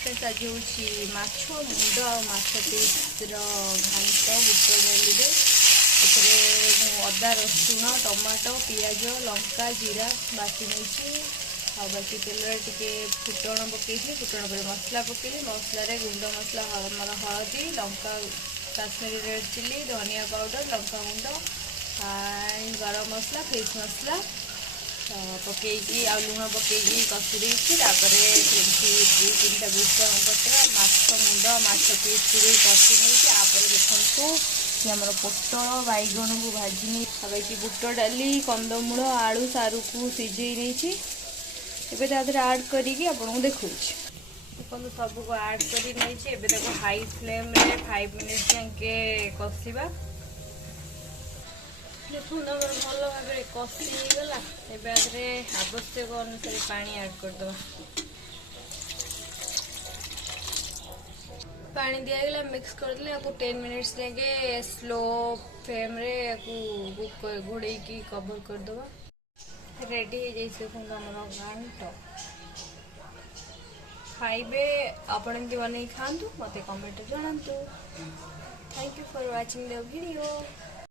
तरकारीटा आज हूँ माछ मुंड आ माछ पीस्र घांट बुट डाली अदा रसुण टमाटो पियाज लंका जीरा बाटी नहीं बाकी तेल टे फुटण पकई फुटण पर मसला पकईली मसलार गुंड मसला आमर हलदी लंका काश्मीरी रेड चिली धनिया पाउडर लंका गुंड गरम मसला फिश मसला पकईकी आ लुण पकईकी कषि देती तीन टा भूषण पत्र माछ मुंड माछ पीस कषि नहीं देखु आमर पोटल बैगण को भाजी नहीं बुट डाली कंदमूल आलू सारू को सीझे नहीं एवं आड करी देखो देखो सबको आड कर हाई फ्लेम रे 5 मिनिट जाके कषा देखो भल भाव कषिगला आवश्यक अनुसार पानी आड करदे पानी दिगला मिक्स करदे 10 मिनिट्स जाके स्लो फ्लेम रे घोड़े की कवर करदे रेडी हो घांट खाइबे आपण बन खातु मत कमेंट जनातु। Thank you for watching the video.